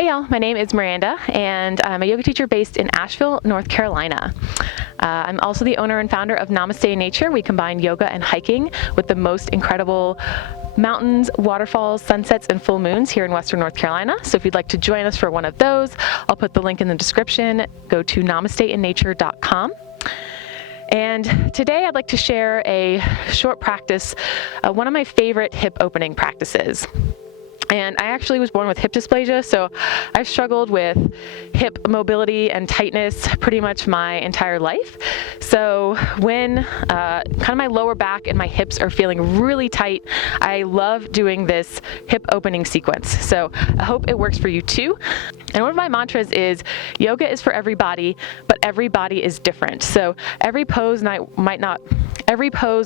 Hey y'all, my name is Miranda and I'm a yoga teacher based in Asheville, North Carolina. I'm also the owner and founder of Namaste in Nature. We combine yoga and hiking with the most incredible mountains, waterfalls, sunsets, and full moons here in Western North Carolina. So if you'd like to join us for one of those, I'll put the link in the description. Go to namasteinnature.com. And today I'd like to share a short practice, one of my favorite hip opening practices. And I actually was born with hip dysplasia, so I've struggled with hip mobility and tightness pretty much my entire life. So when kind of my lower back and my hips are feeling really tight, I love doing this hip opening sequence. So I hope it works for you too. And one of my mantras is yoga is for everybody, but every body is different. So every pose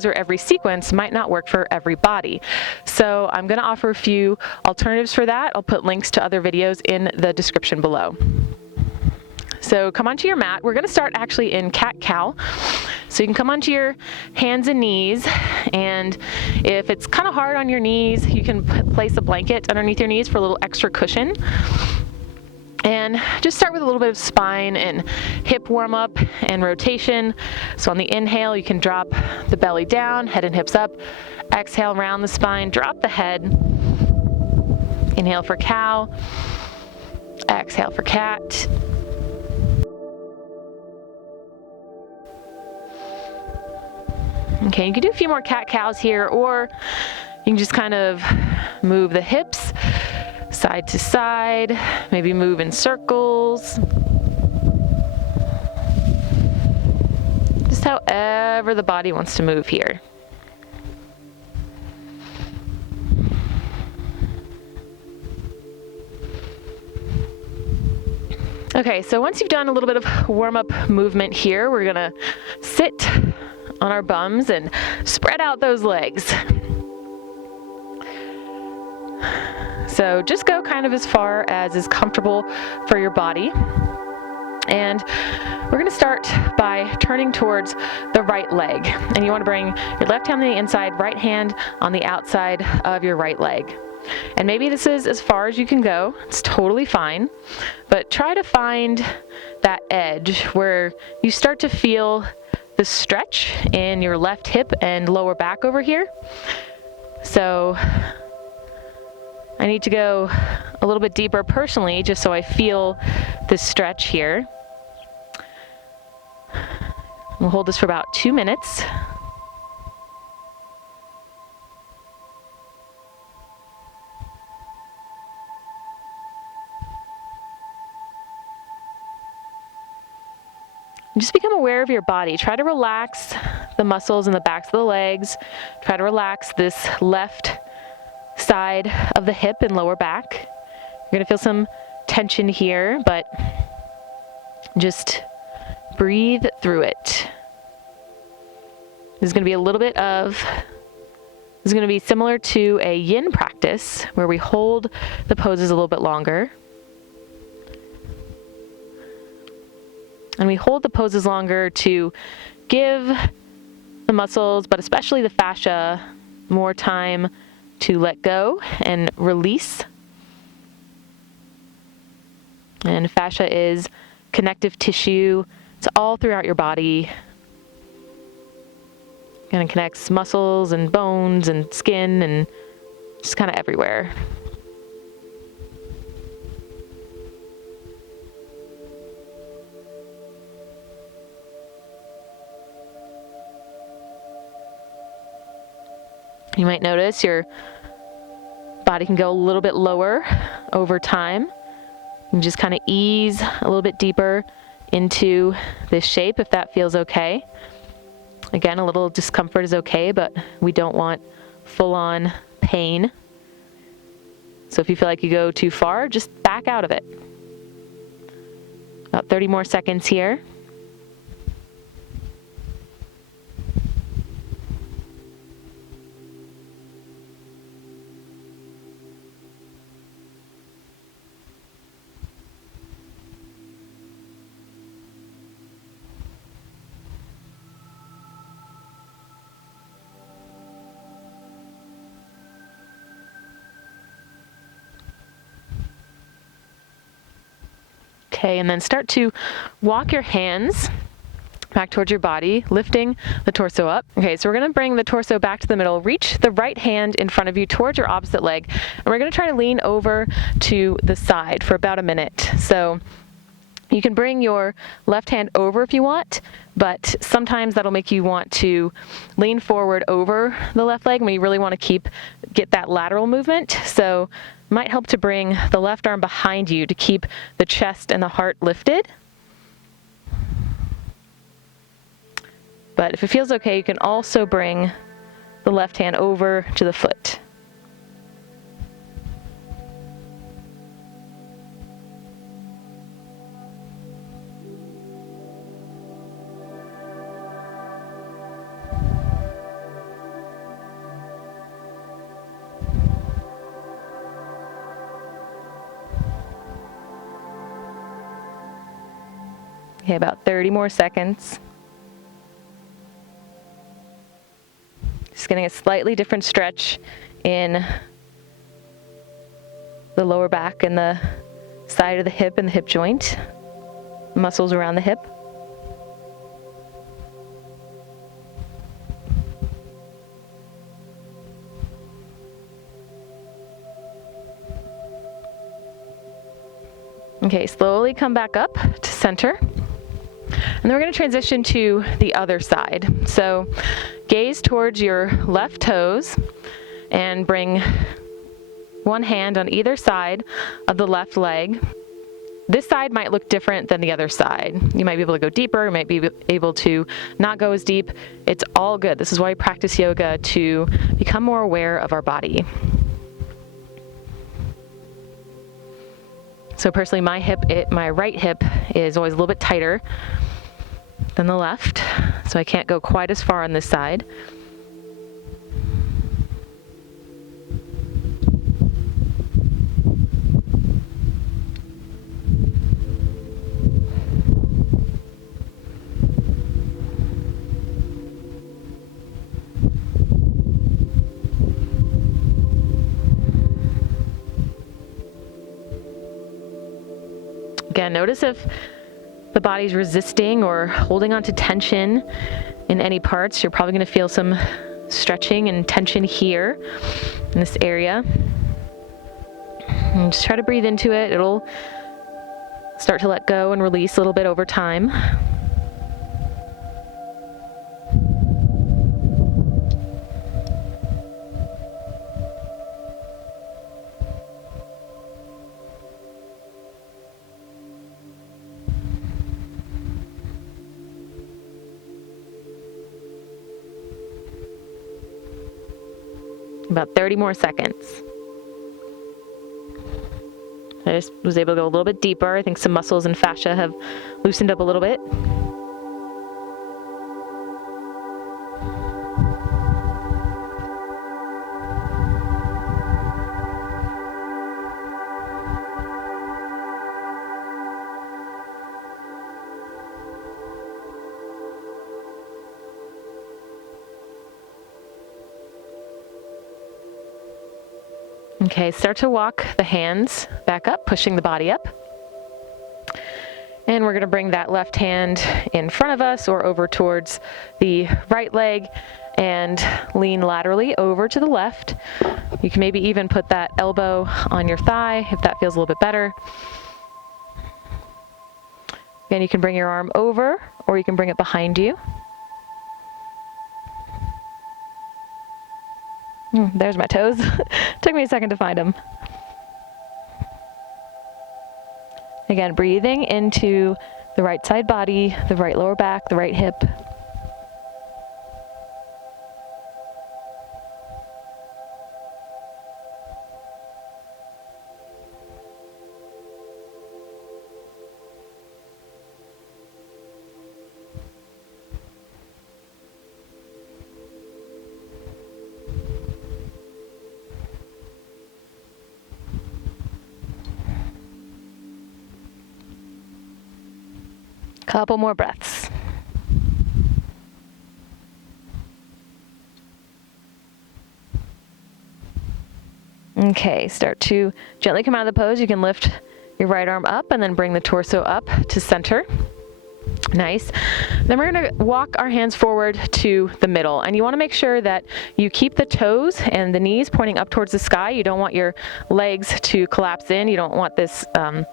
or every sequence might not work for every body. So I'm going to offer a few alternatives for that. I'll put links to other videos in the description below. So come onto your mat. We're going to start actually in cat-cow. So you can come onto your hands and knees, and if it's kind of hard on your knees, you can place a blanket underneath your knees for a little extra cushion. And just start with a little bit of spine and hip warm up and rotation. So on the inhale, you can drop the belly down, head and hips up. Exhale, round the spine, drop the head. Inhale for cow. Exhale for cat. Okay, you can do a few more cat-cows here, or you can just kind of move the hips side to side, maybe move in circles. Just however the body wants to move here. Okay, so once you've done a little bit of warm-up movement here, we're gonna sit on our bums and spread out those legs. So just go kind of as far as is comfortable for your body. And we're going to start by turning towards the right leg. And you want to bring your left hand on the inside, right hand on the outside of your right leg. And maybe this is as far as you can go. It's totally fine. But try to find that edge where you start to feel the stretch in your left hip and lower back over here. So I need to go a little bit deeper personally, just so I feel this stretch here. We'll hold this for about 2 minutes. Just become aware of your body. Try to relax the muscles in the backs of the legs. Try to relax this left side of the hip and lower back. You're going to feel some tension here, but just breathe through it. This is going to be similar to a yin practice where we hold the poses a little bit longer. And we hold the poses longer to give the muscles, but especially the fascia, more time to let go and release. And fascia is connective tissue. It's all throughout your body. Kind of connects muscles and bones and skin and just kind of everywhere. You might notice your body can go a little bit lower over time. You can just kind of ease a little bit deeper into this shape if that feels okay. Again, a little discomfort is okay, but we don't want full-on pain. So if you feel like you go too far, just back out of it. About 30 more seconds here. Okay, and then start to walk your hands back towards your body, lifting the torso up. Okay, so we're gonna bring the torso back to the middle, reach the right hand in front of you towards your opposite leg, and we're gonna try to lean over to the side for about a minute. So you can bring your left hand over if you want, but sometimes that'll make you want to lean forward over the left leg when you really want to get that lateral movement. So it might help to bring the left arm behind you to keep the chest and the heart lifted. But if it feels okay, you can also bring the left hand over to the foot. Okay, about 30 more seconds. Just getting a slightly different stretch in the lower back and the side of the hip and the hip joint, muscles around the hip. Okay, slowly come back up to center. And then we're going to transition to the other side. So gaze towards your left toes and bring one hand on either side of the left leg. This side might look different than the other side. You might be able to go deeper, you might be able to not go as deep. It's all good. This is why we practice yoga, to become more aware of our body. So personally, my right hip is always a little bit tighter than the left, so I can't go quite as far on this side. Again, notice if the body's resisting or holding on to tension in any parts. You're probably going to feel some stretching and tension here in this area. And just try to breathe into it. It'll start to let go and release a little bit over time. About 30 more seconds. I just was able to go a little bit deeper. I think some muscles and fascia have loosened up a little bit. Okay, start to walk the hands back up, pushing the body up. And we're going to bring that left hand in front of us or over towards the right leg and lean laterally over to the left. You can maybe even put that elbow on your thigh if that feels a little bit better. Again, you can bring your arm over or you can bring it behind you. There's my toes. Took me a second to find them. Again, breathing into the right side body, the right lower back, the right hip. Couple more breaths. Okay, start to gently come out of the pose. You can lift your right arm up and then bring the torso up to center. Nice. Then we're going to walk our hands forward to the middle, and you want to make sure that you keep the toes and the knees pointing up towards the sky. You don't want your legs to collapse in. You don't want this, you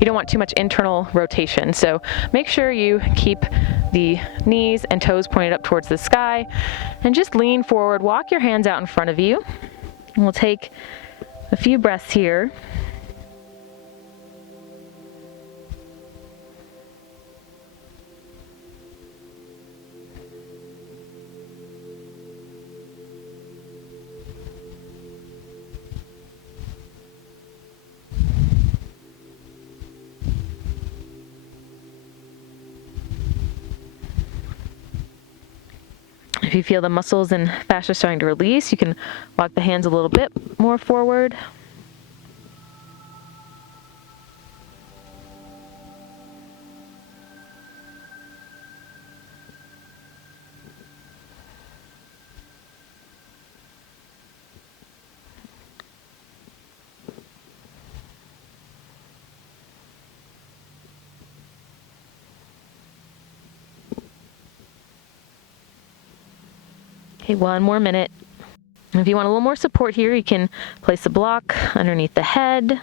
don't want too much internal rotation. So make sure you keep the knees and toes pointed up towards the sky, and just lean forward. Walk your hands out in front of you. And we'll take a few breaths here. If you feel the muscles and fascia starting to release, you can walk the hands a little bit more forward. Okay, one more minute. If you want a little more support here, you can place a block underneath the head.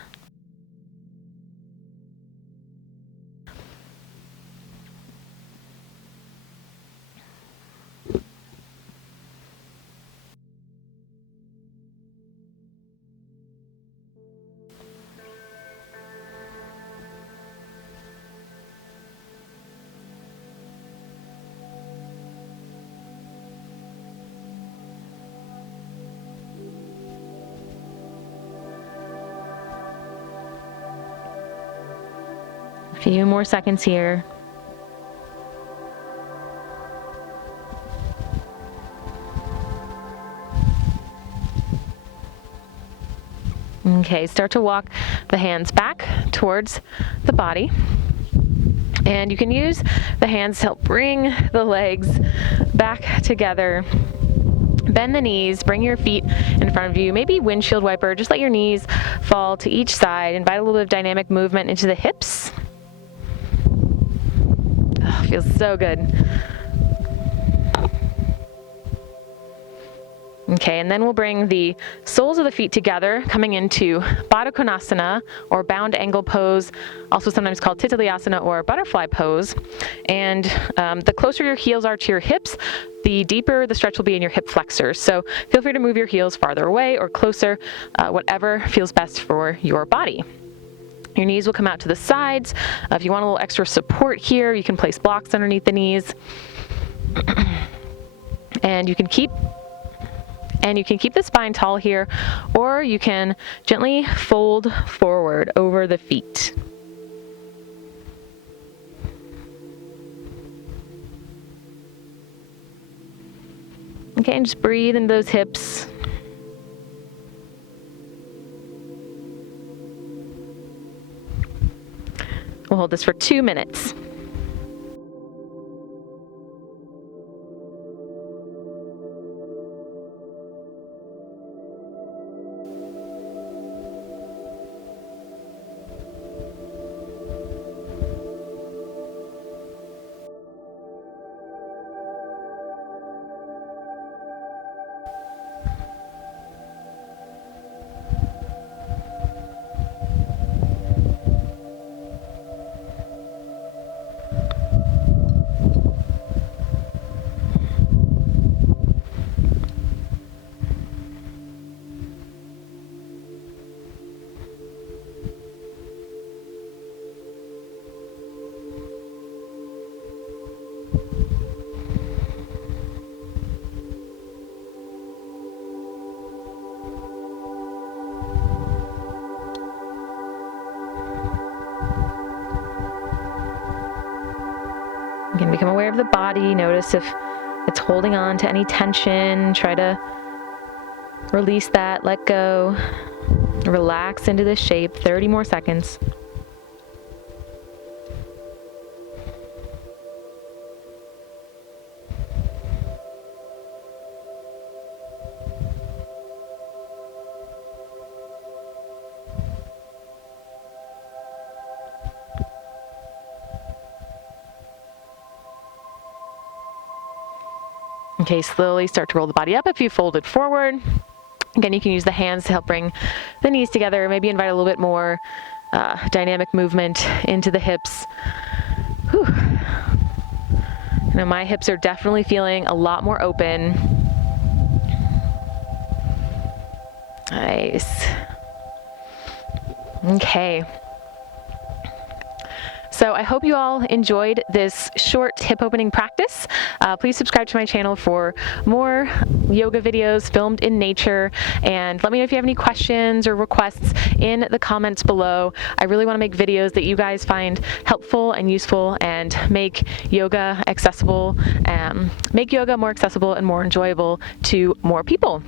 A few more seconds here. Okay, start to walk the hands back towards the body. And you can use the hands to help bring the legs back together. Bend the knees, bring your feet in front of you, maybe windshield wiper, just let your knees fall to each side. Invite a little bit of dynamic movement into the hips. Oh, feels so good. Okay, and then we'll bring the soles of the feet together, coming into Baddha Konasana, or bound angle pose, also sometimes called Titilayasana or butterfly pose. And the closer your heels are to your hips, the deeper the stretch will be in your hip flexors. So feel free to move your heels farther away or closer, whatever feels best for your body. Your knees will come out to the sides. If you want a little extra support here, you can place blocks underneath the knees. And you can keep the spine tall here, or you can gently fold forward over the feet. Okay, and just breathe into those hips. We'll hold this for 2 minutes. You can become aware of the body. Notice if it's holding on to any tension. Try to release that, let go. Relax into this shape. 30 more seconds. Okay, slowly start to roll the body up if you folded forward. Again, you can use the hands to help bring the knees together, maybe invite a little bit more dynamic movement into the hips. Whew. You know, my hips are definitely feeling a lot more open. Nice. Okay. So I hope you all enjoyed this short hip opening practice. Please subscribe to my channel for more yoga videos filmed in nature, and let me know if you have any questions or requests in the comments below. I really want to make videos that you guys find helpful and useful and make yoga accessible, make yoga more accessible and more enjoyable to more people.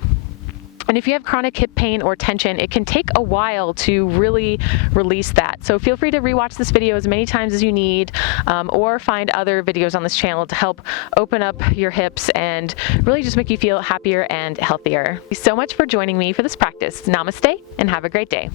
And if you have chronic hip pain or tension, it can take a while to really release that. So feel free to rewatch this video as many times as you need, or find other videos on this channel to help open up your hips and really just make you feel happier and healthier. Thank you so much for joining me for this practice. Namaste and have a great day.